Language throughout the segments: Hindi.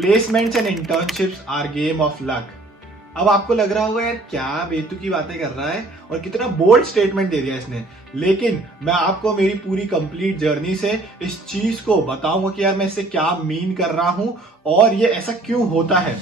Placements and internships are game of luck. अब आपको लग रहा होगा यार क्या बेतुकी बातें कर रहा है और कितना बोल्ड स्टेटमेंट दे दिया इसने, लेकिन मैं आपको मेरी पूरी कंप्लीट जर्नी से इस चीज को बताऊंगा कि यार मैं इससे क्या मीन कर रहा हूं और ये ऐसा क्यों होता है।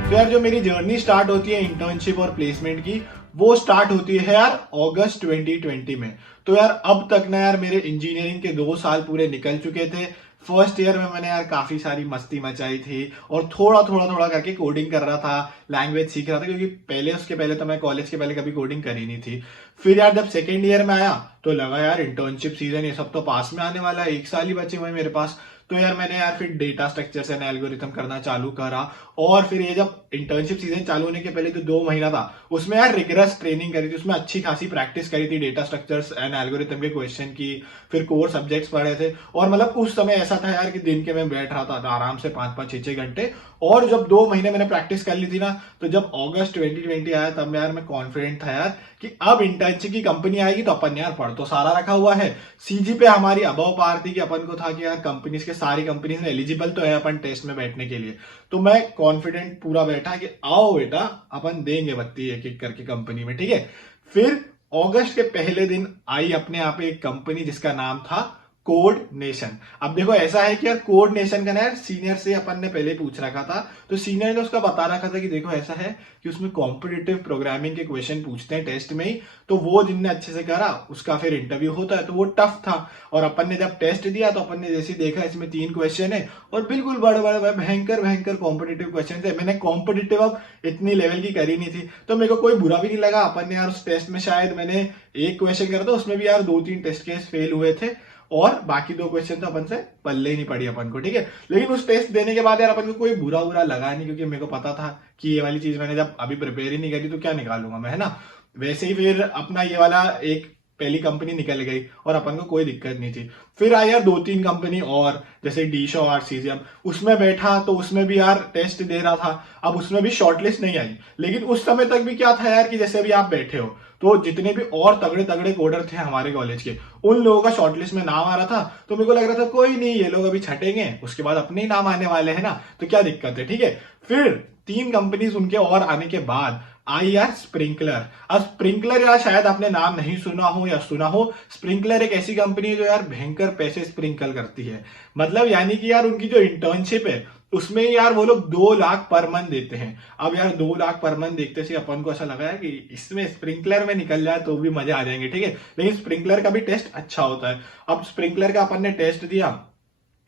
तो यार जो मेरी जर्नी स्टार्ट होती है इंटर्नशिप और प्लेसमेंट की, वो स्टार्ट होती है यार अगस्त 2020 में। तो यार अब तक ना यार मेरे इंजीनियरिंग के 2 साल पूरे निकल चुके थे। फर्स्ट ईयर में मैंने यार काफी सारी मस्ती मचाई थी और थोड़ा थोड़ा थोड़ा करके कोडिंग कर रहा था, लैंग्वेज सीख रहा था, क्योंकि उसके पहले तो मैं कॉलेज के पहले कभी कोडिंग करी नहीं थी। फिर यार जब सेकेंड ईयर में आया तो लगा यार इंटर्नशिप सीजन ये सब तो पास में आने वाला है, 1 साल ही बचे हुए मेरे पास। तो यार मैंने यार फिर डेटा स्ट्रक्चर्स एंड एल्गोरिथम करना चालू करा। और फिर ये जब इंटर्नशिप सीजन चालू होने के पहले जो 2 महीना था उसमें यार रिगरस ट्रेनिंग करी थी, उसमें अच्छी खासी प्रैक्टिस करी थी डेटा स्ट्रक्चर्स एंड एल्गोरिथम के क्वेश्चन की। फिर कोर सब्जेक्ट्स पढ़े थे और मतलब उस समय ऐसा था यार कि दिन के मैं बैठ रहा था आराम से 5-5 6-6 घंटे। और जब 2 महीने मैंने प्रैक्टिस कर ली थी ना, तो जब अगस्त 2020 आया तब यार मैं कॉन्फिडेंट था यार कि अब इंटर्नशिप की कंपनी आएगी तो अपन यार पढ़ तो सारा रखा हुआ है। सीजी पे हमारी अबव पार थी कि अपन को था कि यार कंपनीज के सारी कंपनीज में एलिजिबल तो है अपन टेस्ट में बैठने के लिए। तो मैं कॉन्फिडेंट पूरा बैठा कि आओ बेटा अपन देंगे बत्ती एक एक करके कंपनी में, ठीक है। फिर अगस्त के पहले दिन आई अपने आप एक कंपनी जिसका नाम था कोड नेशन। अब देखो ऐसा है कि यार कोड नेशन का ना यार सीनियर से अपन ने पहले पूछ रखा था, तो सीनियर ने उसका बता रखा था कि देखो ऐसा है कि उसमें कॉम्पिटिटिव प्रोग्रामिंग के क्वेश्चन पूछते हैं टेस्ट में ही, तो वो जिनने अच्छे से करा उसका फिर इंटरव्यू होता है, तो वो टफ था। और अपन ने जब टेस्ट दिया तो अपन ने जैसे देखा इसमें 3 क्वेश्चन है और बिल्कुल बड़े बड़े भयंकर भयंकर कॉम्पिटिटिव क्वेश्चन थे। मैंने कॉम्पिटिटिव अब इतनी लेवल की करी नहीं थी, तो मेरे को कोई बुरा भी नहीं लगा। अपन ने यार उस टेस्ट में शायद मैंने एक क्वेश्चन करा था, उसमें भी यार 2-3 टेस्ट केस फेल हुए थे और बाकी 2 क्वेश्चन तो अपन से पल्ले ही नहीं पड़ी अपन को, ठीक है। लेकिन उस टेस्ट देने के बाद यार अपन को कोई बुरा बुरा लगा नहीं, क्योंकि मेरे को पता था कि ये वाली चीज मैंने जब अभी प्रिपेयर ही नहीं करी तो क्या निकालूंगा मैं, है ना। वैसे ही फिर अपना ये वाला एक पहली कंपनी निकल गई और अपन को कोई दिक्कत नहीं थी। फिर आई यार 2-3 कंपनी और, जैसे डीशो और सीजियम, उसमें बैठा तो उसमें भी यार टेस्ट दे रहा था। अब उसमें भी शॉर्टलिस्ट नहीं आई, लेकिन उस समय तक भी क्या था यार कि जैसे अभी आप बैठे हो तो जितने भी और तगड़े तगड़े कोडर थे हमारे कॉलेज के, उन लोगों का शॉर्टलिस्ट में नाम आ रहा था। तो मेरे को लग रहा था कोई नहीं, ये लोग अभी छटेंगे उसके बाद अपने ही नाम आने वाले हैं ना, तो क्या दिक्कत है, ठीक है। फिर 3 कंपनीज उनके और आने के बाद आई यार स्प्रिंकलर। अब स्प्रिंकलर यार शायद आपने नाम नहीं सुना हो या सुना हो। स्प्रिंकलर एक ऐसी कंपनी है जो यार भयंकर पैसे स्प्रिंकल करती है। मतलब यानी कि यार उनकी जो इंटर्नशिप है उसमें यार वो लोग 2 लाख पर मंथ देते हैं। अब यार 2 लाख पर मंथ देखते से अपन को ऐसा लगा है कि इसमें स्प्रिंकलर में निकल जाए तो भी मजे आ जाएंगे, ठीक है। लेकिन स्प्रिंकलर का भी टेस्ट अच्छा होता है। अब स्प्रिंकलर का अपन ने टेस्ट दिया,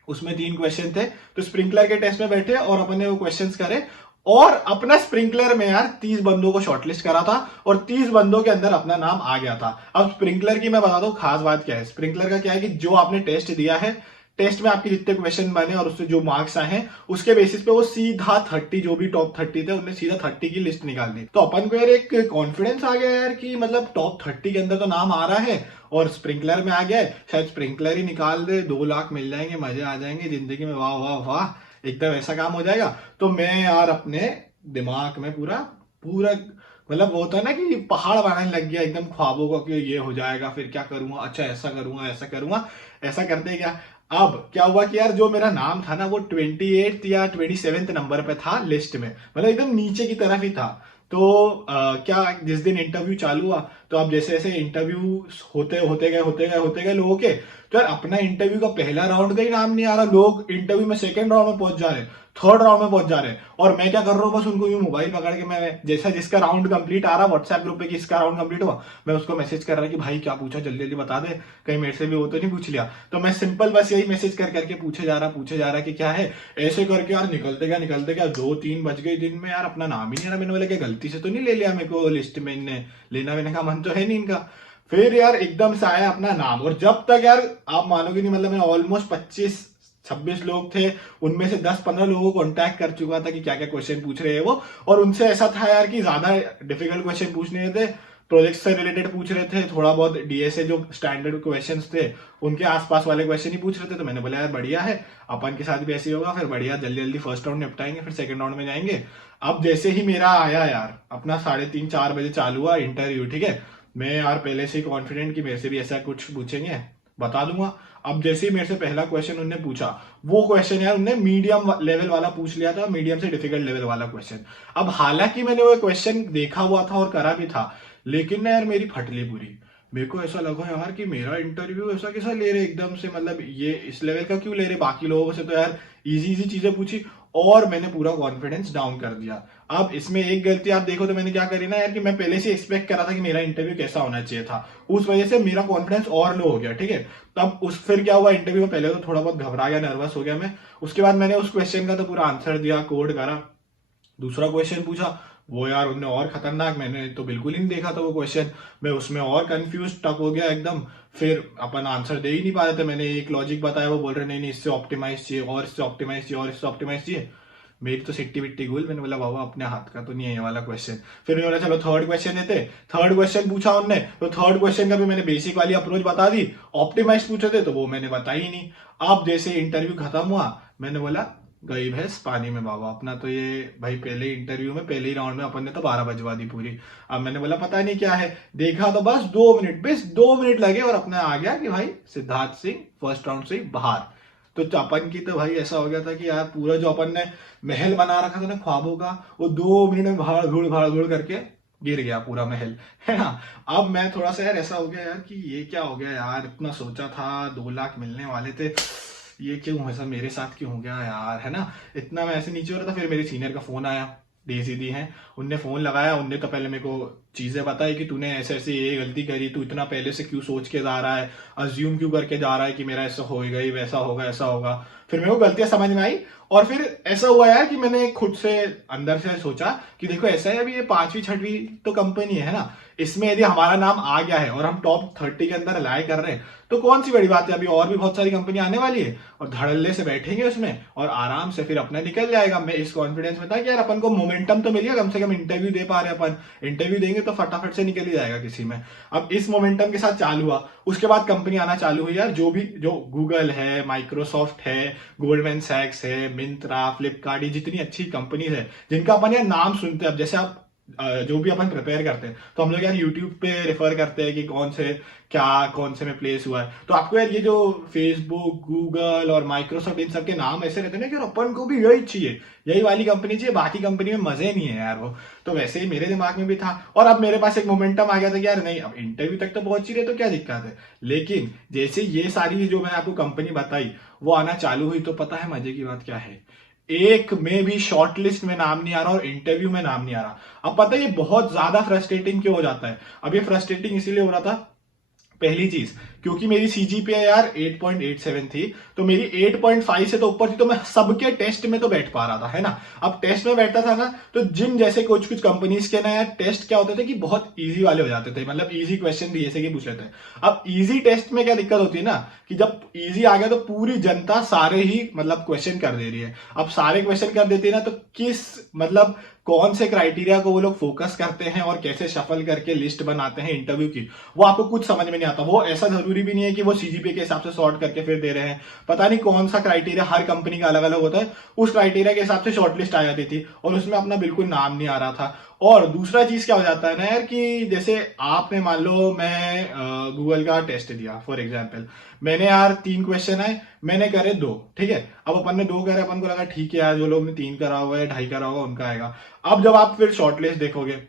उसमें 3 क्वेश्चन थे, तो स्प्रिंकलर के टेस्ट में बैठे और अपन ने वो क्वेश्चंस करे और अपना स्प्रिंकलर में यार 30 बंदों को शॉर्टलिस्ट करा था और 30 बंदों के अंदर अपना नाम आ गया था। अब स्प्रिंकलर की मैं बता दूं खास बात क्या है। स्प्रिंकलर का क्या है कि जो आपने टेस्ट दिया है, टेस्ट में आपके जितने क्वेश्चन बने और उससे जो मार्क्स आए हैं उसके बेसिस पे वो सीधा 30, जो भी टॉप 30 थे उन्हें सीधा 30 की लिस्ट निकाल दी। तो अपन को यार एक कॉन्फिडेंस आ गया यार कि मतलब टॉप 30 के अंदर तो नाम आ रहा है और स्प्रिंकलर में आ गया है, शायद स्प्रिंकलर ही निकाल दे, 2 लाख मिल जाएंगे, मजे आ जाएंगे जिंदगी में, वाह वाह वाह, एकदम ऐसा काम हो जाएगा। तो मैं यार अपने दिमाग में पूरा पूरा मतलब वो होता है ना कि पहाड़ बनाने लग गया एकदम ख्वाबों का कि ये हो जाएगा, फिर क्या करूंगा, अच्छा ऐसा करूंगा ऐसा करूंगा। ऐसा करते क्या, अब क्या हुआ कि यार जो मेरा नाम था ना वो 28 या 27 नंबर पे था लिस्ट में, मतलब एकदम नीचे की तरफ ही था। तो क्या जिस दिन इंटरव्यू चालू हुआ, तो अब जैसे जैसे इंटरव्यू होते गए लोगों के, तो यार अपना इंटरव्यू का पहला राउंड का ही नाम नहीं आ रहा, लोग इंटरव्यू में सेकंड राउंड में पहुंच जा रहे हैं, थर्ड राउंड में पहुंच जा रहे हैं, और मैं क्या कर रहा हूँ बस उनको यूं मोबाइल पकड़ के मैं जैसा जिसका राउंड कंप्लीट आ रहा व्हाट्सएप ग्रुप पे कि इसका राउंड कंप्लीट हुआ, मैं उसको मैसेज कर रहा कि भाई क्या पूछा जल्दी जल्दी बता दे, कहीं मेरे से भी वो तो नहीं पूछ लिया। तो मैं सिंपल बस यही मैसेज कर करके पूछे जा रहा कि क्या है, ऐसे करके यार निकलते गया 2-3 बज गए दिन में, यार अपना नाम ही नहीं रहा। मैंने बोला कि गलती से तो नहीं ले लिया मेरे को लिस्ट में, इनने लेना वेना का मन तो है नहीं इनका। फिर यार एकदम से आया अपना नाम, और जब तक यार आप मानोगे नहीं, मतलब मैं ऑलमोस्ट 25-26 लोग थे, उनमें से 10-15 लोगों को कांटेक्ट कर चुका था कि क्या क्या क्वेश्चन पूछ रहे हैं वो। और उनसे ऐसा था यार कि ज्यादा डिफिकल्ट क्वेश्चन पूछ नहीं रहे थे, प्रोजेक्ट से रिलेटेड पूछ रहे थे, थोड़ा बहुत डीएसए जो स्टैंडर्ड क्वेश्चंस थे उनके आसपास वाले क्वेश्चन ही पूछ रहे थे। तो मैंने बोला यार बढ़िया है, अपन के साथ भी ऐसे ही होगा, फिर बढ़िया जल्दी जल्दी फर्स्ट राउंड निपटाएंगे, फिर सेकंड राउंड में जाएंगे। अब जैसे ही मेरा आया यार, अपना 3:30-4 बजे चालू हुआ इंटरव्यू, ठीक है। मैं यार पहले से ही कॉन्फिडेंट कि मेरे से भी ऐसा कुछ पूछेंगे, बता दूंगा। अब जैसे ही मेरे से पहला क्वेश्चन उनने पूछा, वो क्वेश्चन यार उनने मीडियम लेवल वाला पूछ लिया था, मीडियम से डिफिकल्ट लेवल वाला क्वेश्चन। अब हालांकि मैंने वो क्वेश्चन देखा हुआ था और करा भी था, लेकिन ना यार मेरी फटली पूरी। मेरे को ऐसा लगा यार कि मेरा इंटरव्यू ऐसा कैसा ले रहे एकदम से, मतलब ये इस लेवल का क्यों ले रहे, बाकी लोगों से तो यार इजी इजी चीजें पूछी, और मैंने पूरा कॉन्फिडेंस डाउन कर दिया। अब इसमें एक गलती आप देखो तो मैंने क्या करी ना यार, कि मैं पहले से एक्सपेक्ट करा था कि मेरा इंटरव्यू कैसा होना चाहिए था, उस वजह से मेरा कॉन्फिडेंस और लो हो गया, ठीक है। तब उस फिर क्या हुआ, इंटरव्यू में पहले तो थोड़ा बहुत घबरा गया, नर्वस हो गया मैं। उसके बाद मैंने उस क्वेश्चन का तो पूरा आंसर दिया, कोड करा। दूसरा क्वेश्चन पूछा, वो यार उनने और खतरनाक, मैंने तो बिल्कुल ही नहीं देखा था वो क्वेश्चन, मैं उसमें और कंफ्यूज टक हो गया एकदम। फिर अपन आंसर दे ही नहीं पा रहे थे, मैंने एक लॉजिक बताया, वो बोल रहे नहीं नहीं इससे ऑप्टिमाइज चाहिए, और इससे ऑप्टिमाइज चाहिए, और इससे ऑप्टिमाइज चाहिए। मेरी तो सिट्टी बिट्टी गुल, मैंने बोला बाबा अपने हाथ का तो नहीं है ये वाला क्वेश्चन। फिर मैंने बोला चलो थर्ड क्वेश्चन देते। थर्ड क्वेश्चन पूछा उनने, तो थर्ड क्वेश्चन का भी मैंने बेसिक वाली अप्रोच बता दी। ऑप्टिमाइज पूछे थे तो वो मैंने बताई ही नहीं। अब जैसे इंटरव्यू खत्म हुआ, मैंने बोला गई भैंस पानी में बाबा, अपना तो ये भाई पहले इंटरव्यू में पहले ही राउंड में अपन ने तो 12 बजवा दी पूरी। अब मैंने बोला पता नहीं क्या है, देखा तो बस 2 मिनट, बस 2 मिनट लगे और अपना आ गया कि भाई सिद्धार्थ सिंह फर्स्ट राउंड से ही बाहर। तो अपन की तो भाई ऐसा हो गया था कि यार पूरा जो अपन ने महल बना रखा था ना ख्वाबों का, वो 2 मिनट में भाड़ धूड़ करके गिर गया पूरा महल, है ना। अब मैं थोड़ा सा यार ऐसा हो गया यार कि ये क्या हो गया यार, इतना सोचा था 2 लाख मिलने वाले थे, ये क्यों ऐसा मेरे साथ क्यों हो गया यार, है ना। इतना मैं ऐसे नीचे हो रहा था, फिर मेरे सीनियर का फोन आया, देसी दी है, उनने फोन लगाया, उनने तो पहले मेरे को चीजें बताई कि तूने ऐसे ऐसे ये गलती करी, तू इतना पहले से क्यों सोच के जा रहा है, अज्यूम क्यों करके जा रहा है कि मेरा ऐसा होएगा ही, वैसा होगा ऐसा होगा। फिर मेरे को गलतियां समझ में आई, और फिर ऐसा हुआ यार कि मैंने खुद से अंदर से सोचा कि देखो ऐसा है, अभी ये 5वीं 6वीं तो कंपनी है ना, इसमें यदि हमारा नाम आ गया है और हम टॉप 30 के अंदर अलाय कर रहे हैं, तो कौन सी बड़ी बात है, अभी और भी बहुत सारी कंपनी आने वाली है, और धड़ल्ले से बैठेंगे उसमें और आराम से फिर अपना निकल जाएगा। मैं इस कॉन्फिडेंस में था कि यार अपन को मोमेंटम तो मिल गया, कम से कम इंटरव्यू दे पा रहे हैं अपन, इंटरव्यू देंगे तो फटाफट से निकल ही जाएगा किसी में। अब इस मोमेंटम के साथ चालू हुआ, उसके बाद कंपनी आना चालू हुई यार, जो गूगल है, माइक्रोसॉफ्ट है, गोल्डमैन सैक्स है, मिंत्रा, फ्लिपकार्ट, ये जितनी अच्छी कंपनीज है जिनका अपन यार नाम सुनते हैं। अब जैसे आप जो भी अपन प्रिपेयर करते हैं तो हम लोग यार यूट्यूब पे रेफर करते हैं कि कौन से में प्लेस हुआ है, तो आपको यार ये जो फेसबुक, गूगल और माइक्रोसॉफ्ट, इन सब के नाम ऐसे रहते हैं ना कि अपन को भी यही चाहिए, यही वाली कंपनी चाहिए, बाकी कंपनी में मजे नहीं है यार वो। तो वैसे ही मेरे दिमाग में भी था, और अब मेरे पास एक मोमेंटम आ गया था कि यार नहीं, अब इंटरव्यू तक तो पहुंच ही रहे तो क्या दिक्कत है। लेकिन जैसे ये सारी जो मैंने आपको कंपनी बताई वो आना चालू हुई, तो पता है मजे की बात क्या है, एक में भी शॉर्ट लिस्ट में नाम नहीं आ रहा और इंटरव्यू में नाम नहीं आ रहा। अब पता है ये बहुत ज्यादा फ्रस्ट्रेटिंग क्यों हो जाता है। अब ये फ्रस्ट्रेटिंग इसीलिए हो रहा था, पहली चीज क्योंकि मेरी सीजीपीए यार 8.87 थी, तो मेरी 8.5 से तो ऊपर थी, तो मैं सबके टेस्ट में तो बैठ पा रहा था, है ना। अब टेस्ट में बैठता था ना, तो जिन जैसे कुछ कुछ कंपनीज के ना यार टेस्ट क्या होते थे कि बहुत इजी वाले हो जाते थे, मतलब इजी क्वेश्चन भी जैसे कि पूछ लेते हैं। अब इजी टेस्ट में क्या दिक्कत होती है ना, कि जब इजी आ गया तो पूरी जनता सारे ही मतलब क्वेश्चन कर दे रही है। अब सारे क्वेश्चन कर देती है ना, तो किस मतलब कौन से क्राइटेरिया को वो लोग फोकस करते हैं और कैसे शफल करके लिस्ट बनाते हैं इंटरव्यू की, वो आपको कुछ समझ में नहीं आता। वो ऐसा जरूरी भी नहीं है कि वो सीजीपीए के हिसाब से सॉर्ट करके फिर दे रहे हैं, पता नहीं कौन सा क्राइटेरिया, हर कंपनी का अलग अलग होता है, उस क्राइटेरिया के हिसाब से शॉर्टलिस्ट आ जाती थी और उसमें अपना बिल्कुल नाम नहीं आ रहा था। और दूसरा चीज क्या हो जाता है ना यार, कि जैसे आपने मान लो मैं गूगल का टेस्ट दिया फॉर एग्जाम्पल, मैंने यार 3 क्वेश्चन आए, मैंने करे 2, ठीक है। अब अपन ने 2 करे, अपन को लगा ठीक है यार, जो लोग ने 3 करा हुआ है, 2.5 करा होगा उनका आएगा। अब जब आप फिर शॉर्टलिस्ट देखोगे,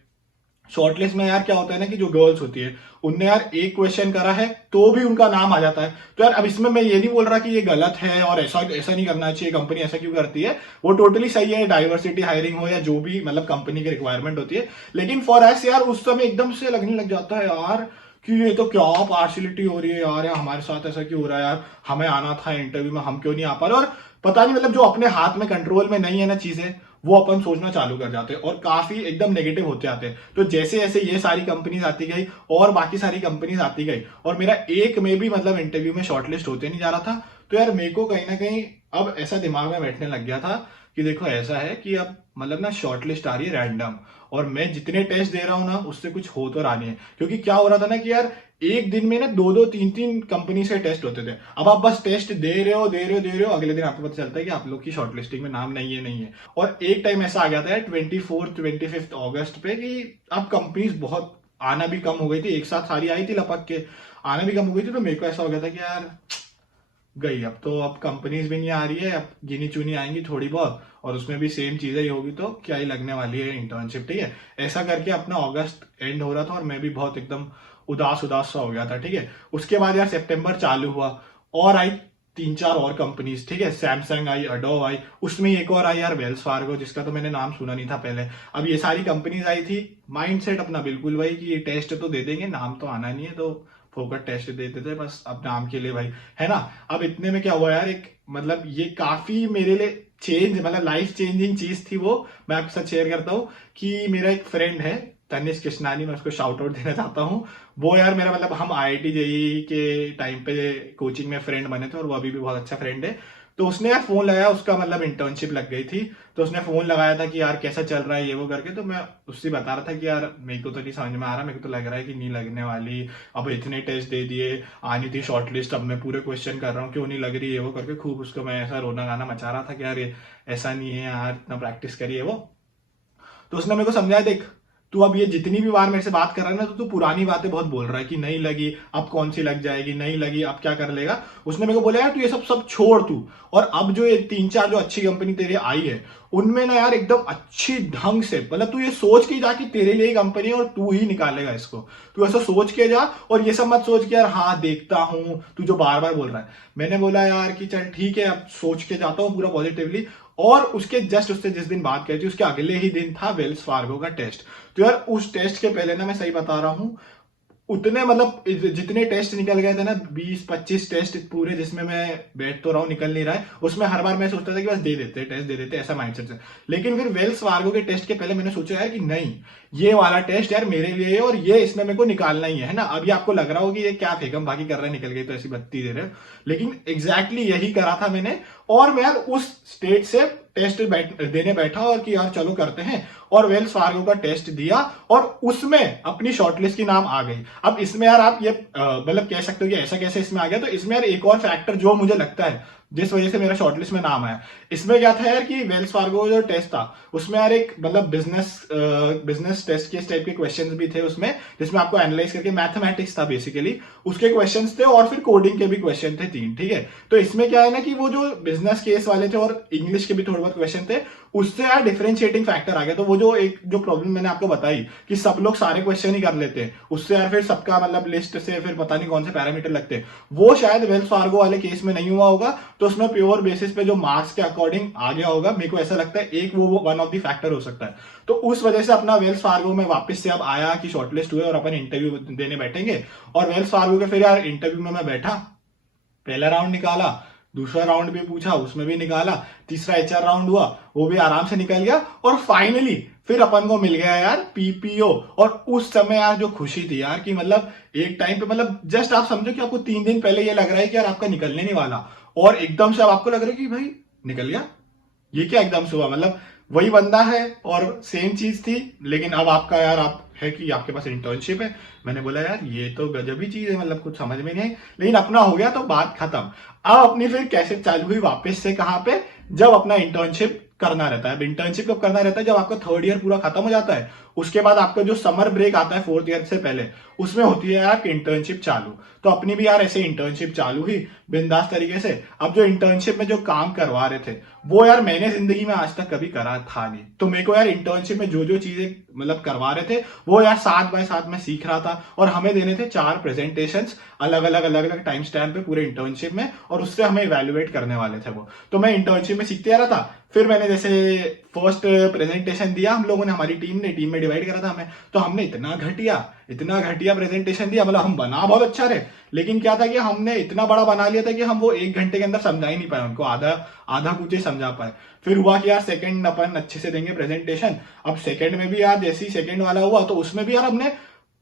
शॉर्टलिस्ट में यार क्या होता है ना, कि जो गर्ल्स होती है उनने यार एक क्वेश्चन करा है तो भी उनका नाम आ जाता है। तो यार अब इसमें मैं ये नहीं बोल रहा कि ये गलत है और ऐसा ऐसा नहीं करना चाहिए, कंपनी ऐसा क्यों करती है, वो टोटली सही है, डाइवर्सिटी हायरिंग हो या जो भी मतलब कंपनी की रिक्वायरमेंट होती है। लेकिन फॉर एस यार उस समय एकदम से लगने लग जाता है यार कि ये तो क्या पार्शियलिटी हो रही है यार हमारे साथ ऐसा क्यों हो रहा है यार, हमें आना था इंटरव्यू में, हम क्यों नहीं आ पा रहे। और पता नहीं मतलब जो अपने हाथ में कंट्रोल में नहीं है ना चीजें, वो अपन सोचना चालू कर जाते हैं और काफी एकदम नेगेटिव होते आते हैं। तो जैसे जैसे ये सारी कंपनीज आती गई और बाकी सारी कंपनीज आती गई और मेरा एक में भी मतलब इंटरव्यू में शॉर्टलिस्ट होते नहीं जा रहा था, तो यार मेरे को कहीं ना कहीं अब ऐसा दिमाग में बैठने लग गया था कि देखो ऐसा है कि अब मतलब ना शॉर्टलिस्ट आ रही है रैंडम, और मैं जितने टेस्ट दे रहा हूं ना उससे कुछ हो तो रहा नहीं है। क्योंकि क्या हो रहा था ना कि यार एक दिन में ना 2-2 3-3 कंपनी से टेस्ट होते थे। अब आप बस टेस्ट दे रहे हो, अगले दिन आपको पता चलता है कि आप लोग की शॉर्टलिस्टिंग में नाम नहीं है। और एक टाइम ऐसा आ गया था 24-25 अगस्त पे कि अब कंपनीज बहुत आना भी कम हो गई थी, एक साथ सारी आई थी लपक के। आना भी कम हो गई थी, तो मेरे को ऐसा हो गया था कि यार गई, अब कंपनीज भी नहीं आ रही है, अब गिनी चुनी आएंगी थोड़ी बहुत, और उसमें भी सेम चीजें ही होगी, तो क्या ही लगने वाली है इंटर्नशिप, ठीक है। ऐसा करके अपना अगस्त एंड हो रहा था और मैं भी बहुत एकदम उदास उदास सा हो गया था, ठीक है। उसके बाद यार सितंबर चालू हुआ और आई 3-4 और कंपनीज, ठीक है। सैमसंग आई, अडोब आई, उसमें एक और आई यार वेल्स फार्गो, जिसका तो मैंने नाम सुना नहीं था पहले। अब ये सारी कंपनीज आई थी, माइंडसेट अपना बिल्कुल वही कि ये टेस्ट तो दे देंगे, नाम तो आना नहीं है, तो फोकट टेस्ट दे देते बस अब नाम के लिए भाई, है ना। अब इतने में क्या हुआ यार, एक मतलब ये काफी मेरे लिए चेंज, मतलब लाइफ चेंजिंग चीज थी वो, मैं आपके साथ शेयर करता हूँ कि मेरा एक फ्रेंड है तनिष्क कृष्णानी, मैं उसको शाउट आउट देना चाहता हूँ। वो यार मेरा मतलब हम IIT जेईई के टाइम पे कोचिंग में फ्रेंड बने थे और वो अभी भी बहुत अच्छा फ्रेंड है। तो उसने यार फोन लगाया, उसका मतलब इंटर्नशिप लग गई थी, तो उसने फोन लगाया था कि यार कैसा चल रहा है ये वो करके। तो मैं उससे बता रहा था कि यार मेरे को तो नहीं समझ में आ रहा, मेरे को तो लग रहा है कि नहीं लगने वाली, अब इतने टेस्ट दे दिए, आनी थी शॉर्ट लिस्ट, अब मैं पूरे क्वेश्चन कर रहा हूँ, क्यों नहीं लग रही है वो करके खूब उसको मैं ऐसा रोना गाना मचा रहा था कि यार ये ऐसा नहीं है यार, इतना प्रैक्टिस करिए वो। तो उसने मेरे को समझाया, देख तू अब ये जितनी भी बार मेरे से बात कर रहा है ना, तो तू पुरानी बातें बहुत बोल रहा है कि नहीं लगी, अब कौन सी लग जाएगी, नहीं लगी अब क्या कर लेगा। उसने मेरे को बोला यार तू ये सब सब छोड़ तू, और अब जो ये 3-4 जो अच्छी कंपनी तेरे आई है उनमें ना यार एकदम अच्छी ढंग से, मतलब तू ये सोच के जा कि तेरे लिए कंपनी है और तू ही निकालेगा इसको, तू ऐसा सोच के जा, और ये सब मत सोच के यार हाँ देखता हूं, तू जो बार बार बोल रहा है। मैंने बोला यार कि चल ठीक है, अब सोच के जाता हूँ पूरा पॉजिटिवली। और उसके जस्ट उससे जिस दिन बात करी थी उसके अगले ही दिन था वेल्स फार्गो का टेस्ट। तो यार उस टेस्ट के पहले ना, मैं सही बता रहा हूँ, उतने मतलब जितने टेस्ट निकल गए थे ना, 20-25 टेस्ट पूरे, जिसमें मैं बैठ तो रहा हूँ निकल नहीं रहा है, उसमें हर बार मैं सोचता था कि बस दे देते टेस्ट, दे देते, ऐसा माइंडसेट से। लेकिन फिर वेल्स फार्गो के टेस्ट के पहले मैंने सोचा यार कि नहीं, ये वाला टेस्ट यार मेरे लिए है और ये इसमें मेरे को निकालना ही है ना। अभी आपको लग रहा हो कि ये क्या फेकम बाकी कर रहा है, निकल गई तो ऐसी बत्ती दे रहे हो, लेकिन एग्जैक्टली यही करा था मैंने। और मैं यार उस स्टेट से टेस्ट देने बैठा और कि यार चलो करते हैं, और वेल्स फार्गो का टेस्ट दिया और उसमें अपनी शॉर्टलिस्ट की नाम आ गई। अब इसमें यार आप ये मतलब कह सकते हो कि ऐसा कैसे इसमें आ गया, तो इसमें यार एक और फैक्टर जो मुझे लगता है जिस वजह से मेरा शॉर्टलिस्ट में नाम आया, इसमें क्या था यार कि वेल्स फार्गो जो टेस्ट था उसमें यार एक मतलब बिजनेस टेस्ट के टाइप के क्वेश्चंस भी थे उसमें, जिसमें आपको एनालाइज करके, मैथमेटिक्स था बेसिकली, उसके क्वेश्चंस थे और फिर कोडिंग के भी क्वेश्चन थे 3, ठीक है। तो इसमें क्या है ना कि वो जो बिजनेस केस वाले थे और इंग्लिश के भी थोड़े बहुत क्वेश्चन थे, उससे यार डिफरेंशिएटिंग फैक्टर आ गया। तो वो जो एक जो प्रॉब्लम मैंने आपको बताई कि सब लोग सारे क्वेश्चन ही कर लेते हैं, उससे यार फिर सबका मतलब लिस्ट से फिर पता नहीं कौन से पैरामीटर लगते हैं, वो शायद वेल्स फार्गो वाले केस में नहीं हुआ होगा। तो उसमें प्योर बेसिस पे जो मार्क्स के अकॉर्डिंग आ गया होगा, मेरे को ऐसा लगता है एक वो वन ऑफ द फैक्टर हो सकता है। तो उस वजह से अपना वेल्स फार्गो में वापस से अब आया कि शॉर्टलिस्ट हुए और अपन इंटरव्यू देने बैठेंगे। और वेल्स फार्गो के फिर यार इंटरव्यू में मैं बैठा, पहला राउंड निकाला, दूसरा राउंड भी पूछा उसमें भी निकाला, तीसरा HR राउंड हुआ वो भी आराम से निकल गया, और फाइनली फिर अपन को मिल गया यार PPO। और उस समय यार जो खुशी थी यार कि मतलब एक टाइम पे, मतलब जस्ट आप समझो कि आपको 3 दिन पहले ये लग रहा है कि यार आपका निकलने नहीं वाला, और एकदम से अब आपको लग रहा है कि भाई निकल गया, ये क्या एकदम से हुआ, मतलब वही बंदा है और सेम चीज थी, लेकिन अब आपका यार आप है कि आपके पास इंटर्नशिप है। मैंने बोला यार ये तो गजब ही चीज है, मतलब कुछ समझ में नहीं आई, लेकिन अपना हो गया तो बात खत्म। अब अपनी फिर कैसे चालू हुई वापस से, कहां पे, जब अपना इंटर्नशिप करना रहता है। अब इंटर्नशिप कब करना रहता है, जब आपका 3rd ईयर पूरा खत्म हो जाता है, उसके बाद आपका जो समर ब्रेक आता है 4th ईयर से पहले, उसमें होती है आपकी इंटर्नशिप चालू। तो अपनी भी यार ऐसे इंटर्नशिप चालू हुई बिंदास तरीके से। अब जो इंटर्नशिप में जो काम करवा रहे थे वो यार मैंने जिंदगी में आज तक कभी करा था नहीं, तो मेरे को यार इंटर्नशिप में जो जो चीजें मतलब करवा रहे थे वो यार 7 बाय 7 में सीख रहा था। और हमें देने थे 4 प्रेजेंटेशंस अलग अलग टाइम स्टैम्प पे पूरे इंटर्नशिप में, और उससे हमें इवेल्युएट करने वाले थे वो। तो मैं इंटर्नशिप में सीखते आ रहा था। फिर मैंने जैसे फर्स्ट प्रेजेंटेशन दिया, हम लोगों ने, हमारी टीम में डिवाइड करा था हमें, तो हमने इतना घटिया प्रेजेंटेशन दिया, मतलब हम बना बहुत अच्छा रहे, लेकिन क्या था कि हमने इतना बड़ा बना लिया था कि हम वो 1 घंटे के अंदर समझा ही नहीं पाए उनको, आधा कुछ ही समझा पाए। फिर हुआ कि यार सेकंड अपन अच्छे से देंगे प्रेजेंटेशन। अब सेकंड में भी यार जैसे ही सेकंड वाला हुआ तो उसमें भी यार हमने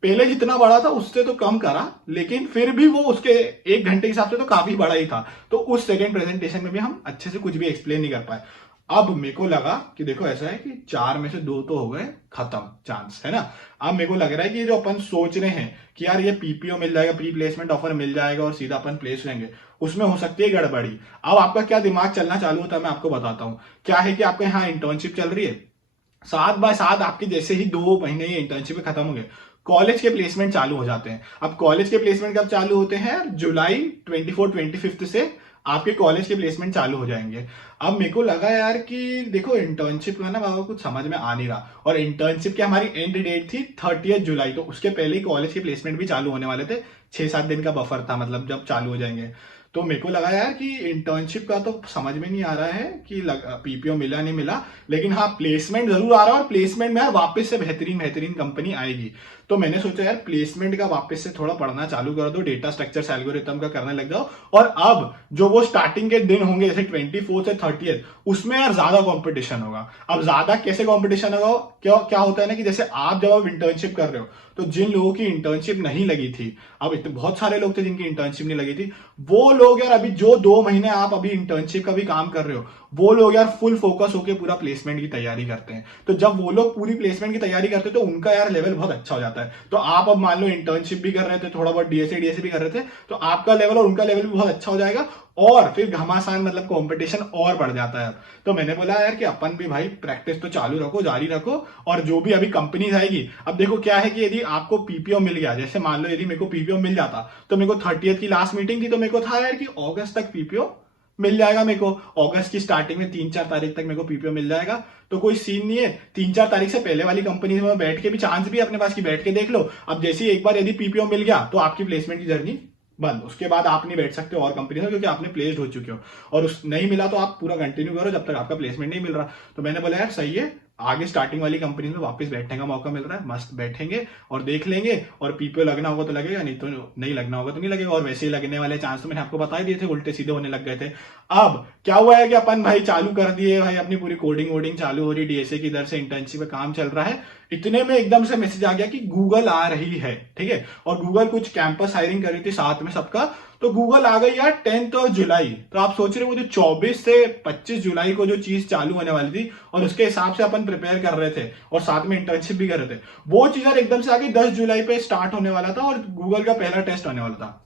पहले जितना बड़ा था उससे तो कम करा, लेकिन फिर भी वो उसके 1 घंटे के हिसाब से तो काफी बड़ा ही था। तो उस सेकंड प्रेजेंटेशन में भी हम अच्छे से कुछ भी एक्सप्लेन नहीं कर पाए। अब मेरे को लगा कि देखो ऐसा है कि 4 में से 2 तो हो गए खत्म चांस, है ना। अब मेरे को लग रहा है कि जो अपन सोच रहे हैं कि यार ये PPO मिल जाएगा, प्री प्लेसमेंट ऑफर मिल जाएगा और सीधा अपन प्लेस होंगे, उसमें हो सकती है गड़बड़ी। अब आपका क्या दिमाग चलना चालू होता है मैं आपको बताता हूँ। क्या है कि आपके यहाँ इंटर्नशिप चल रही है, 7 बाय 7 आपके जैसे ही 2 महीने ये इंटर्नशिप खत्म हो गए, कॉलेज के प्लेसमेंट चालू हो जाते हैं। अब कॉलेज के प्लेसमेंट कब चालू होते हैं? जुलाई 24-25 से आपके कॉलेज के प्लेसमेंट चालू हो जाएंगे। अब मेरे को लगा यार कि देखो इंटर्नशिप का ना बाबा कुछ समझ में आ नहीं रहा, और इंटर्नशिप की हमारी एंड डेट थी 30 जुलाई, तो उसके पहले ही कॉलेज के प्लेसमेंट भी चालू होने वाले थे। 6-7 दिन का बफर था, मतलब जब चालू हो जाएंगे। तो मेरे को लगा यार कि इंटर्नशिप का तो समझ में नहीं आ रहा है कि पीपीओ मिला नहीं मिला, लेकिन हाँ प्लेसमेंट जरूर आ रहा है, और प्लेसमेंट में यार वापस से बेहतरीन बेहतरीन कंपनी आएगी। तो मैंने सोचा यार प्लेसमेंट का वापस से थोड़ा पढ़ना चालू कर दो, डेटा स्ट्रक्चर एल्गोरिथम का करने लग जाओ। और अब जो वो स्टार्टिंग के दिन होंगे जैसे 24 से 30, उसमें यार ज्यादा कंपटीशन होगा। अब ज्यादा कैसे कंपटीशन होगा? क्या होता है ना कि जैसे आप जब आप इंटर्नशिप कर रहे हो, तो जिन लोगों की इंटर्नशिप नहीं लगी थी, अब इतने बहुत सारे लोग थे जिनकी इंटर्नशिप नहीं लगी थी, वो लोग यार अभी जो 2 महीने आप अभी इंटर्नशिप का भी काम कर रहे हो, वो लोग यार फुल फोकस होकर पूरा प्लेसमेंट की तैयारी करते हैं। तो जब वो लोग पूरी प्लेसमेंट की तैयारी करते हैं तो उनका यार लेवल बहुत अच्छा हो जाता है। तो आप अब मान लो इंटर्नशिप भी कर रहे थे, थोड़ा बहुत डीएसए भी कर रहे थे, तो आपका लेवल और उनका लेवल भी बहुत अच्छा हो जाएगा, और फिर घमासान मतलब कंपटीशन और बढ़ जाता है। तो मैंने बोला यार कि अपन भी भाई प्रैक्टिस तो चालू रखो, जारी रखो, और जो भी अभी कंपनीज आएगी, अब देखो क्या है कि यदि आपको पीपीओ मिल गया, जैसे मान लो यदि मेरे को पीपीओ मिल जाता, तो मेरे को 30 की लास्ट मीटिंग थी, तो मेरे को था यार कि अगस्त तक पीपीओ मिल जाएगा। मेरे को अगस्त की स्टार्टिंग में 3-4 तारीख तक मेरे को पीपीओ मिल जाएगा, तो कोई सीन नहीं है। 3-4 तारीख से पहले वाली कंपनी में बैठ के भी चांस भी अपने पास की बैठ के देख लो। अब जैसे ही एक बार यदि पीपीओ मिल गया तो आपकी प्लेसमेंट की जर्नी बंद, उसके बाद आप नहीं बैठ सकते और कंपनी में, क्योंकि आपने प्लेस्ड हो चुके हो। और उस नहीं मिला तो आप पूरा कंटिन्यू करो जब तक आपका प्लेसमेंट नहीं मिल रहा। तो मैंने बोला यार सही है, आगे स्टार्टिंग वाली कंपनी में वापस बैठने का मौका मिल रहा है, मस्त बैठेंगे और देख लेंगे, और पीपीओ लगना होगा तो लगेगा, नहीं तो नहीं लगना होगा तो नहीं लगेगा। और वैसे ही लगने वाले चांस तो मैंने आपको बता ही दिए थे, उल्टे सीधे होने लग गए थे। अब क्या हुआ है कि अपन भाई चालू कर दिए भाई, अपनी पूरी कोडिंग वोडिंग चालू हो रही, डीएसए की इधर से इंटर्नशिप का काम चल रहा है। इतने में एकदम से मैसेज आ गया कि गूगल आ रही है, ठीक है। और गूगल कुछ कैंपस हायरिंग कर रही थी साथ में सबका, तो गूगल आ गई यार 10 जुलाई। तो आप सोच रहे हो जो 24 से 25 जुलाई को जो चीज चालू होने वाली थी, और उसके हिसाब से अपन प्रिपेयर कर रहे थे और साथ में इंटर्नशिप भी कर रहे थे, वो चीज यार एकदम से आगे 10 जुलाई पे स्टार्ट होने वाला था, और गूगल का पहला टेस्ट होने वाला था।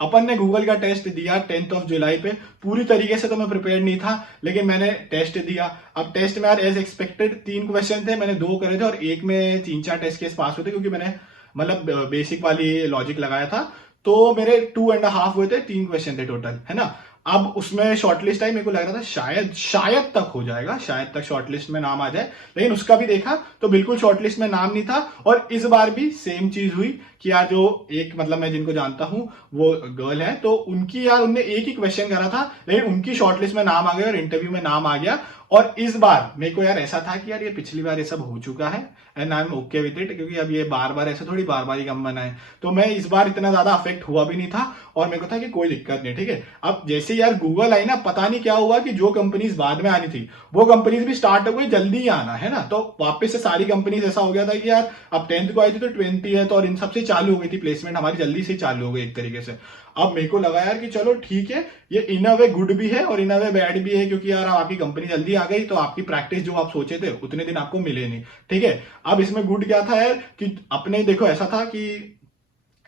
अपन ने गूगल का टेस्ट दिया 10 जुलाई पे। पूरी तरीके से तो मैं प्रिपेयर नहीं था, लेकिन मैंने टेस्ट दिया। अब टेस्ट में यार एज एक्सपेक्टेड 3 क्वेश्चन थे, मैंने 2 करे थे, और एक में 3-4 टेस्ट केस पास हुए थे, क्योंकि मैंने मतलब बेसिक वाली लॉजिक लगाया था। तो मेरे 2.5 हुए थे, 3 क्वेश्चन थे टोटल, है ना। अब उसमें शॉर्टलिस्ट आई, मेरे को लग रहा था शायद तक हो जाएगा, शायद तक शॉर्टलिस्ट में नाम आ जाए, लेकिन उसका भी देखा तो बिल्कुल शॉर्टलिस्ट में नाम नहीं था। और इस बार भी सेम चीज हुई कि यार जो एक मतलब मैं जिनको जानता हूं वो गर्ल है, तो उनकी यार उनने एक ही क्वेश्चन करा था, लेकिन उनकी शॉर्टलिस्ट में नाम आ गया और इंटरव्यू में नाम आ गया। और इस बार मेरे को यार ऐसा था कि यार ये पिछली बार ये सब हो चुका है, and I am okay with it, क्योंकि अब ये बार बार ऐसा थोड़ी बार बार ही कम बना है। तो मैं इस बार इतना ज्यादा अफेक्ट हुआ भी नहीं था, और मेरे को था कि कोई दिक्कत नहीं, ठीक है। अब जैसे यार गूगल आई ना, पता नहीं क्या हुआ कि जो कंपनीज बाद में आनी थी वो कंपनीज भी स्टार्ट हो गई जल्दी ही आना, है ना। तो वापस से सारी कंपनीज ऐसा हो गया था कि यार अब 10th को आई थी तो 20 है, तो और इन सबसे चालू हो गई थी प्लेसमेंट, हमारी जल्दी से चालू हो गई एक तरीके से। अब मेरे को लगा यार कि चलो ठीक है, ये इन अ वे गुड भी है और इन अ वे बैड भी है, क्योंकि यार आपकी कंपनी जल्दी आ गई, तो आपकी प्रैक्टिस जो आप सोचे थे उतने दिन आपको मिले नहीं, ठीक है। अब इसमें गुड क्या था यार कि अपने देखो ऐसा था कि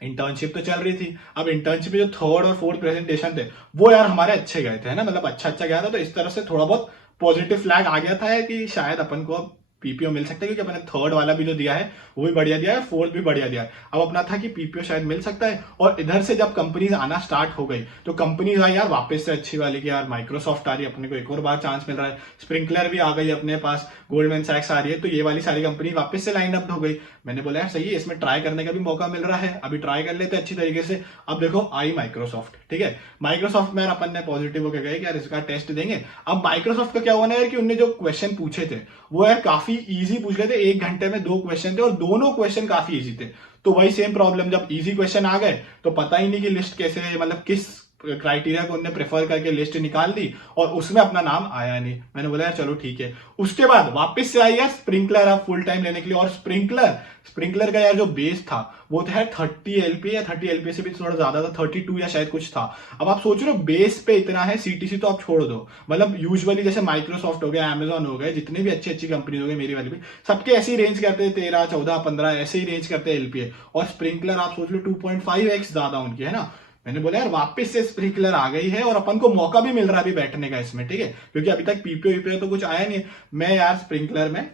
इंटर्नशिप तो चल रही थी। अब इंटर्नशिप में जो 3rd और 4th प्रेजेंटेशन थे वो यार हमारे अच्छे गए थे, है ना, मतलब अच्छा गया था। तो इस तरह से थोड़ा बहुत पॉजिटिव फ्लैग आ गया था कि शायद अपन को पीपीओ मिल सकता है, क्योंकि अपने 3rd वाला भी जो दिया है वो भी बढ़िया दिया है, 4th भी बढ़िया दिया है। अब अपना था कि पीपीओ शायद मिल सकता है। और इधर से जब कंपनीज आना स्टार्ट हो गई, तो कंपनीज आई यार वापस से अच्छी वाली कि यार माइक्रोसॉफ्ट आ रही है, अपने को एक और बार चांस मिल रहा है, स्प्रिंकलर भी आ गई अपने पास, गोल्डमैन सैक्स आ रही है, तो ये वाली सारी कंपनी वापस से लाइन अप हो गई। मैंने बोला यार सही है, इसमें ट्राई करने का भी मौका मिल रहा है, अभी ट्राई कर लेते अच्छी तरीके से। अब देखो आई माइक्रोसॉफ्ट, ठीक है। माइक्रोसॉफ्ट में यार अपन ने पॉजिटिव होकर गए कि यार इसका टेस्ट देंगे। अब माइक्रोसॉफ्ट का क्या हुआ ना यार कि उनने जो क्वेश्चन पूछे थे वो यार काफी इजी पूछ रहे थे, 1 घंटे में 2 क्वेश्चन थे, और दोनों क्वेश्चन काफी इजी थे। तो वही सेम प्रॉब्लम, जब इजी क्वेश्चन आ गए तो पता ही नहीं कि लिस्ट कैसे, मतलब किस क्राइटेरिया को उन्होंने प्रेफर करके लिस्ट निकाल दी, और उसमें अपना नाम आया नहीं। मैंने बोला यार चलो ठीक है। उसके बाद वापस से आई यार स्प्रिंकलर अब फुल टाइम लेने के लिए, और स्प्रिंकलर का यार जो बेस था वो था 30 एलपीए या 30 एलपीए से भी थोड़ा ज्यादा था, 32 या शायद कुछ था। अब आप सोच रहे हो बेस पे इतना है, सीटीसी तो आप छोड़ दो, मतलब यूजुअली जैसे माइक्रोसॉफ्ट हो गया, अमेजॉन हो गए, जितने भी अच्छी कंपनी हो गए, मेरी वाली भी, सबके ऐसे ही रेंज करते हैं 13, 14, 15 ऐसे ही रेंज करते हैं एलपीए। और स्प्रिंकलर आप सोच लो 2.5x ज्यादा उनकी, है ना। मैंने बोला यार वापस से स्प्रिंकलर आ गई है, और अपन को मौका भी मिल रहा है अभी बैठने का इसमें, ठीक है, क्योंकि अभी तक पीपीओ तो कुछ आया नहीं है। मैं यार स्प्रिंकलर में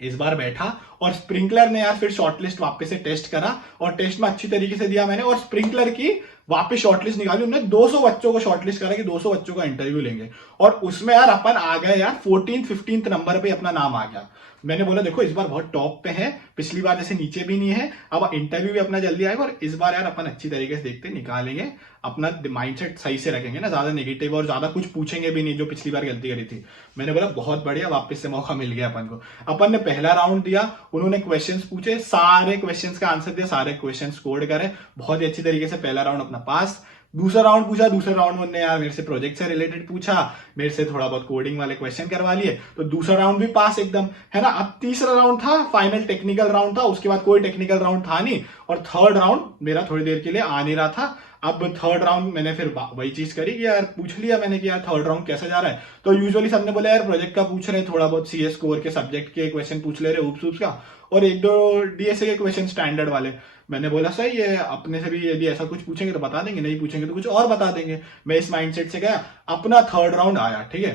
इस बार बैठा और स्प्रिंकलर ने यार फिर शॉर्टलिस्ट वापस से टेस्ट करा और टेस्ट में अच्छी तरीके से दिया मैंने, और स्प्रिंकलर की वापस शॉर्टलिस्ट निकाली। उन्होंने 200 बच्चों को शॉर्टलिस्ट करा कि 200 बच्चों का इंटरव्यू लेंगे, और उसमें यार अपन आ गए यार 14th-15th नंबर पे अपना नाम आ गया। मैंने बोला देखो इस बार बहुत टॉप पे है, पिछली बार जैसे नीचे भी नहीं है, अब इंटरव्यू भी अपना जल्दी आएगा, और इस बार यार अपन अच्छी तरीके से देखते निकालेंगे, अपना माइंडसेट सही से रखेंगे ना, ज्यादा नेगेटिव और ज्यादा कुछ पूछेंगे भी नहीं जो पिछली बार गलती करी थी। मैंने बोला बहुत बढ़िया, वापस से मौका मिल गया अपन को। अपन ने पहला राउंड दिया, उन्होंने क्वेश्चंस पूछे, सारे क्वेश्चंस का आंसर दिया, सारे क्वेश्चंस स्कोर करे बहुत ही अच्छी तरीके से, पहला राउंड अपना पास। दूसरा राउंड पूछा, दूसरे राउंड में उन्होंने यार मेरे से प्रोजेक्ट से रिलेटेड पूछा, मेरे से थोड़ा बहुत कोडिंग वाले क्वेश्चन करवा लिए, तो दूसरा राउंड भी पास एकदम, है ना। अब तीसरा राउंड था, फाइनल टेक्निकल राउंड था, उसके बाद कोई टेक्निकल राउंड था नहीं, और थर्ड राउंड मेरा थोड़ी देर के लिए आ नहीं रहा था। अब थर्ड राउंड मैंने फिर वही चीज करी कि यार पूछ लिया मैंने कि यार थर्ड राउंड कैसा जा रहा है, तो यूजुअली सबने बोला यार प्रोजेक्ट का पूछ रहे, थोड़ा बहुत सीएस कोर के सब्जेक्ट के क्वेश्चन पूछ ले रहे, ऊप्स का, और एक दो डीएसए के क्वेश्चन स्टैंडर्ड वाले। मैंने बोला सही है, अपने से भी यदि ऐसा कुछ पूछेंगे तो बता देंगे, नहीं पूछेंगे तो कुछ और बता देंगे। मैं इस माइंडसेट से गया, अपना थर्ड राउंड आया, ठीक है।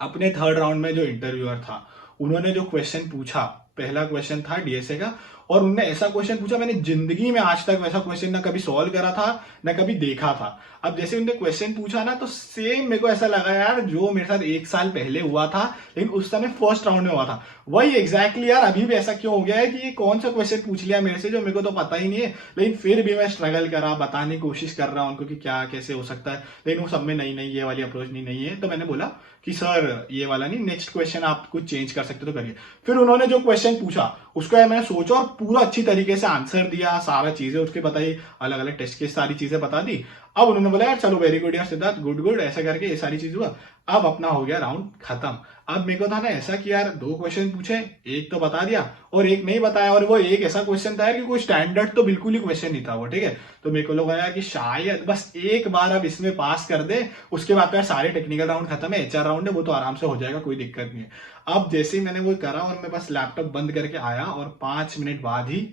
अपने थर्ड राउंड में जो इंटरव्यूअर था, उन्होंने जो क्वेश्चन पूछा, पहला क्वेश्चन था डीएसए का, और उन्होंने ऐसा क्वेश्चन पूछा मैंने जिंदगी में आज तक वैसा क्वेश्चन ना कभी सॉल्व करा था ना कभी देखा था। अब जैसे उन्होंने क्वेश्चन पूछा ना, तो सेम मेरे को ऐसा लगा यार जो मेरे साथ 1 साल पहले हुआ था, लेकिन उस समय फर्स्ट राउंड में हुआ था, वही एग्जैक्टली यार अभी भी ऐसा क्यों हो गया है कि ये कौन सा क्वेश्चन पूछ लिया मेरे से जो मेरे को तो पता ही नहीं है, लेकिन फिर भी मैं स्ट्रगल करा, बताने की कोशिश कर रहा हूं उनको कि क्या कैसे हो सकता है, लेकिन वो सब में नहीं नहीं ये वाली अप्रोच नहीं है। तो मैंने बोला कि सर ये वाला नहीं, नेक्स्ट क्वेश्चन आप कुछ चेंज कर सकते तो करिए। फिर उन्होंने जो क्वेश्चन पूछा उसको मैंने सोचा और पूरा अच्छी तरीके से आंसर दिया, सारा चीजें उसके बताई, अलग अलग टेस्ट की सारी चीजें बता दी। अब उन्होंने बोला यार चलो वेरी गुड यार सिद्धार्थ, गुड गुड, ऐसा करके ये सारी चीज हुआ। अब अपना हो गया राउंड खत्म। अब मेरे को था ना ऐसा कि यार 2 क्वेश्चन पूछे, एक तो बता दिया और एक नहीं बताया, और वो एक ऐसा क्वेश्चन था यार कि कोई स्टैंडर्ड तो बिल्कुल ही क्वेश्चन नहीं था वो, ठीक है। तो मेरे को लगा यार कि शायद बस एक बार अब इसमें पास कर दे, उसके बाद तो यार सारे टेक्निकल राउंड खत्म है, एचआर राउंड है, वो तो आराम से हो जाएगा, कोई दिक्कत नहीं है। अब जैसे ही मैंने वो करा और मैं बस लैपटॉप बंद करके आया, और 5 मिनट बाद ही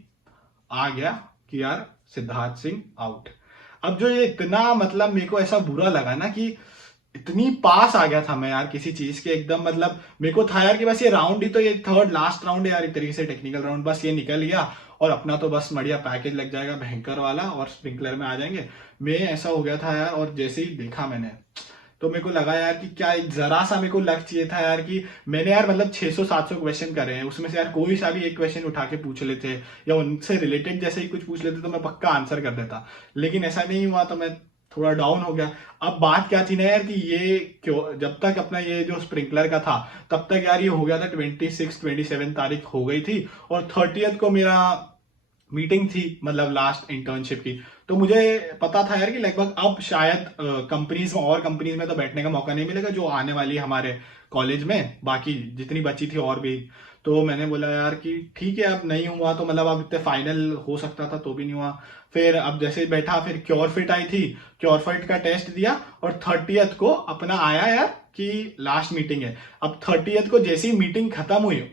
आ गया कि यार सिद्धार्थ सिंह आउट। अब जो ये इतना मतलब मेरे को ऐसा बुरा लगा ना कि इतनी पास आ गया था मैं यार किसी चीज के एकदम, मतलब मेरे को था यार कि बस ये राउंड ही तो, ये थर्ड लास्ट राउंड है यार एक तरीके से टेक्निकल राउंड, बस ये निकल गया और अपना तो बस बढ़िया पैकेज लग जाएगा भयंकर वाला और स्प्रिंकलर में आ जाएंगे। मैं ऐसा हो गया था यार, और जैसे ही देखा मैंने तो मेरे को लगा यार कि क्या एक जरा सा मेरे को लग चाहिए था यार कि मैंने यार मतलब 600-700 क्वेश्चन करे हैं, उसमें से यार कोई सा भी एक क्वेश्चन उठा के पूछ लेते या उनसे रिलेटेड जैसे ही कुछ पूछ लेते तो मैं पक्का आंसर कर देता, लेकिन ऐसा नहीं हुआ, तो मैं थोड़ा डाउन हो गया। अब बात क्या थी ना यार कि ये क्यों, जब तक अपना ये जो स्प्रिंकलर का था तब तक यार ये हो गया था 26-27 तारीख हो गई थी, और 30th को मेरा मीटिंग थी, मतलब लास्ट इंटर्नशिप की। तो मुझे पता था यार कि लगभग अब शायद कंपनीज में और कंपनीज में तो बैठने का मौका नहीं मिलेगा जो आने वाली है हमारे कॉलेज में, बाकी जितनी बची थी और भी। तो मैंने बोला यार कि ठीक है अब नहीं हुआ तो मतलब अब इतने फाइनल हो सकता था तो भी नहीं हुआ। फिर अब जैसे बैठा, फिर क्योर फिट आई थी, क्योर फिट का टेस्ट दिया, और 30th को अपना आया यार कि लास्ट मीटिंग है। अब 30th को जैसी मीटिंग खत्म हुई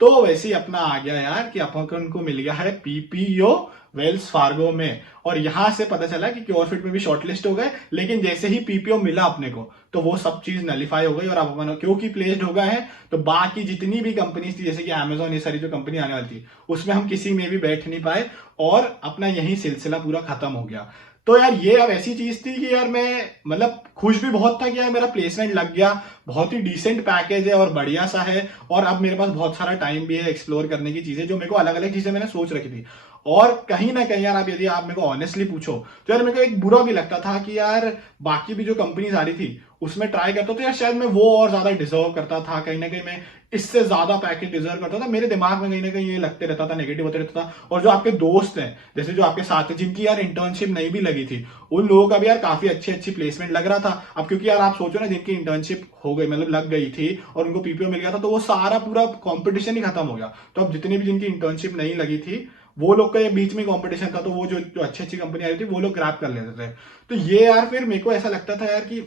तो वैसे ही अपना आ गया यार कि अपन को मिल गया है पीपीओ वेल्स फार्गो में, और यहां से पता चला कि क्योरफिट में भी शॉर्टलिस्ट हो गए, लेकिन जैसे ही पीपीओ मिला अपने को तो वो सब चीज नलीफाई हो गई, और अब अपन क्योंकि प्लेस्ड हो गए हैं तो बाकी जितनी भी कंपनीज थी जैसे कि अमेजोन, ये सारी जो कंपनी आने वाली थी उसमें हम किसी में भी बैठ नहीं पाए, और अपना यही सिलसिला पूरा खत्म हो गया। तो यार ये अब ऐसी चीज थी कि यार मैं मतलब खुश भी बहुत था कि यार मेरा प्लेसमेंट लग गया, बहुत ही डिसेंट पैकेज है और बढ़िया सा है, और अब मेरे पास बहुत सारा टाइम भी है एक्सप्लोर करने की चीजें जो मेरे को अलग अलग चीजें मैंने सोच रखी थी। और कहीं ना कहीं यार अब यदि आप मेरे को ऑनेस्टली पूछो तो यार मेरे को एक बुरा भी लगता था कि यार बाकी भी जो कंपनीज आ रही थी उसमें ट्राई करता तो यार शायद मैं वो और ज्यादा डिजर्व करता था, कहीं ना कहीं मैं इससे ज्यादा पैकेज डिजर्व करता था, मेरे दिमाग में कहीं ना कहीं ये लगते रहता था, नेगेटिव होते रहता था। और जो आपके दोस्त हैं जैसे जो आपके साथ हैं जिनकी यार इंटर्नशिप नहीं भी लगी थी, उन लोगों का भी यार काफी अच्छी अच्छी प्लेसमेंट लग रहा था। अब क्योंकि यार आप सोचो ना जिनकी इंटर्नशिप हो गई मतलब लग गई थी और उनको पीपीओ मिल गया था, तो वो सारा पूरा कॉम्पिटिशन ही खत्म हो गया। तो अब जितनी भी जिनकी इंटर्नशिप नहीं लगी थी वो लोग का ये बीच में कंपटीशन था, तो वो जो जो अच्छी अच्छी कंपनी आ रही थी वो लोग ग्रैब कर लेते थे। तो ये यार फिर मेरे को ऐसा लगता था यार कि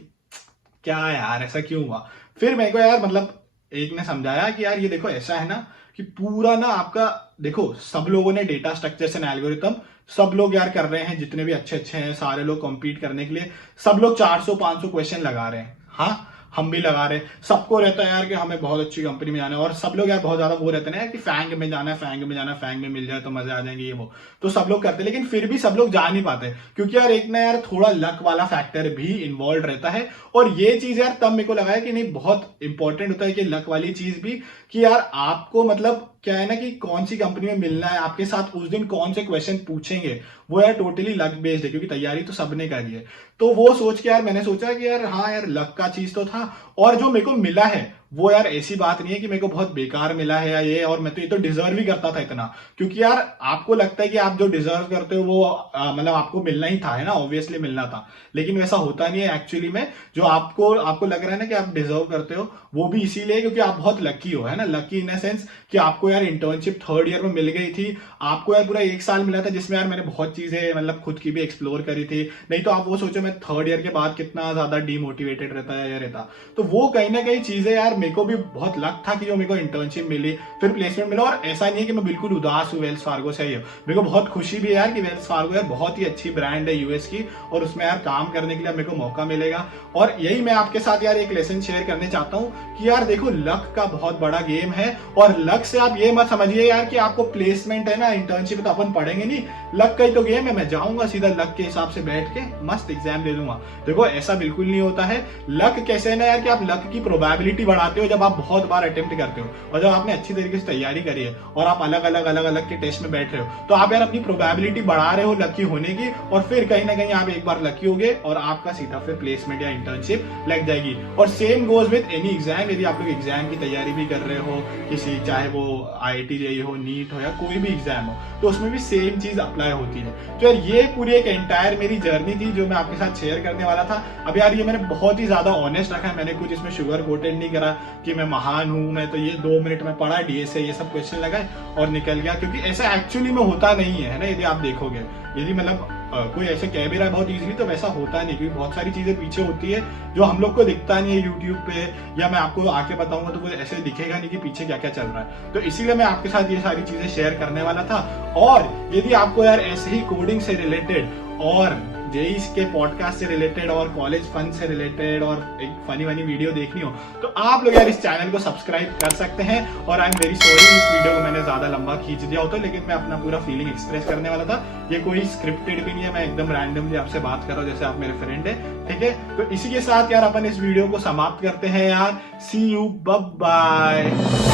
क्या यार ऐसा क्यों हुआ। फिर मेरे को यार मतलब एक ने समझाया कि यार ये देखो ऐसा है ना कि पूरा ना आपका देखो सब लोगों ने डेटा स्ट्रक्चर्स एंड एल्गोरिथम सब लोग यार कर रहे हैं, जितने भी अच्छे अच्छे हैं सारे लोग कॉम्पीट करने के लिए सब लोग 400-500 क्वेश्चन लगा रहे हैं। हाँ, हम भी लगा रहे, सबको रहता है यार कि हमें बहुत अच्छी कंपनी में जाना है, और सब लोग यार बहुत ज्यादा वो रहते हैं ना यार कि फैंग में जाना है, फैंग में जाना है, फैंग में मिल जाए तो मजे आ जाएंगे ये वो, तो सब लोग करते हैं, लेकिन फिर भी सब लोग जा नहीं पाते, क्योंकि यार एक ना यार थोड़ा लक वाला फैक्टर भी इन्वॉल्व रहता है। और ये चीज यार तब मेरे को लगा है कि नहीं, बहुत इंपॉर्टेंट होता है कि लक वाली चीज भी, कि यार आपको मतलब क्या है ना कि कौन सी कंपनी में मिलना है, आपके साथ उस दिन कौन से क्वेश्चन पूछेंगे, वो यार टोटली लक बेस्ड है, क्योंकि तैयारी तो सबने करी है। तो वो सोच के यार मैंने सोचा कि यार हाँ यार लक का चीज तो था, और जो मेरे को मिला है वो यार ऐसी बात नहीं है कि मेरे को बहुत बेकार मिला है या ये, और मैं तो ये तो डिजर्व ही करता था इतना, क्योंकि यार आपको लगता है कि आप जो डिजर्व करते हो वो मतलब आपको मिलना ही था, है ना, ऑब्वियसली मिलना था, लेकिन वैसा होता नहीं है एक्चुअली में। जो आपको आपको लग रहा है ना कि आप डिजर्व करते हो, वो भी इसीलिए क्योंकि आप बहुत लकी हो, है ना, लकी इन सेंस कि आपको यार इंटर्नशिप थर्ड ईयर में मिल गई थी, आपको यार पूरा 1 साल मिला था जिसमें यार मैंने बहुत चीजें मतलब खुद की भी एक्सप्लोर करी थी। नहीं तो आप वो सोचो मैं थर्ड ईयर के बाद कितना ज्यादा डीमोटिवेटेड रहता है या रहता, तो वो कहीं ना कहीं चीजें यार मेरे को भी बहुत लक था कि जो मेरे को इंटर्नशिप मिली, फिर प्लेसमेंट मिला। और ऐसा नहीं है कि मैं बिल्कुल उदास हूँ वेल्स फार्गो से, मेरे को बहुत खुशी भी है यार कि वेल्स फार्गो यार बहुत ही अच्छी ब्रांड है यूएस की, और उसमें यार काम करने के लिए मेरे को मौका मिलेगा। और यही मैं आपके साथ यार एक लेसन शेयर करने चाहता हूँ कि यार देखो लक का बहुत बड़ा गेम है, और लक से आप ये मत समझिए यार कि आपको प्लेसमेंट है ना, इंटर्नशिप तो अपन पढ़ेंगे नहीं, लक का ही तो गेम है, मैं जाऊंगा सीधा लक के हिसाब से बैठ के मस्त एग्जाम दे दूंगा। देखो ऐसा बिल्कुल नहीं होता है। लक कैसे है ना यार कि आप लक की प्रोबेबिलिटी बढ़ाते हो जब आप बहुत बार अटेम्प्ट करते हो, और जब आपने अच्छी तरीके से तैयारी करी है और आप अलग अलग के टेस्ट में बैठ रहे हो, तो आप यार अपनी प्रोबेबिलिटी बढ़ा रहे हो लकी होने की, और फिर कहीं ना कहीं आप एक बार लकी हो गए और आपका सीधा फिर प्लेसमेंट या इंटर्नशिप लग जाएगी। और same goes with any exam, यदि आप लोग एग्जाम की तैयारी भी कर रहे हो किसी, चाहे वो IIT जेईई हो, नीट हो या कोई भी एग्जाम हो, तो उसमें भी सेम चीज अप्लाई होती है। तो यार ये पूरी एक एंटायर मेरी जर्नी थी जो मैं आपके साथ शेयर करने वाला था। अब यार ये मैंने बहुत ही ज्यादा ऑनेस्ट रखा है, मैंने कुछ इसमें शुगर कोटेड नहीं करा कि मैं महान हूं, मैं तो ये 2 मिनट में पढ़ा DSA ये सब क्वेश्चन लगाए और निकल गया, क्योंकि ऐसा एक्चुअली में होता नहीं है ना। यदि आप देखोगे, यदि मतलब कोई ऐसे कह भी रहा है बहुत इजीली, तो वैसा होता नहीं, क्योंकि बहुत सारी चीजें पीछे होती है जो हम लोग को दिखता नहीं है यूट्यूब पे, या मैं आपको आके बताऊंगा तो वो ऐसे दिखेगा नहीं कि पीछे क्या क्या चल रहा है। तो इसीलिए मैं आपके साथ ये सारी चीजें शेयर करने वाला था। और यदि आपको यार ऐसे ही कोडिंग से रिलेटेड और जेईई के पॉडकास्ट से रिलेटेड और कॉलेज फन से रिलेटेड और एक फनी वीडियो देखनी हो, तो आप लोग यार इस चैनल को सब्सक्राइब कर सकते हैं। और आई एम वेरी सॉरी इस वीडियो को मैंने ज्यादा लंबा खींच दिया होता, लेकिन मैं अपना पूरा फीलिंग एक्सप्रेस करने वाला था। ये कोई स्क्रिप्टेड भी नहीं है, मैं एकदम रैंडमली आपसे बात कर रहा हूँ जैसे आप मेरे फ्रेंड है, ठीक है। तो इसी के साथ यार अपन इस वीडियो को समाप्त करते हैं यार। सी यू, बाय बाय।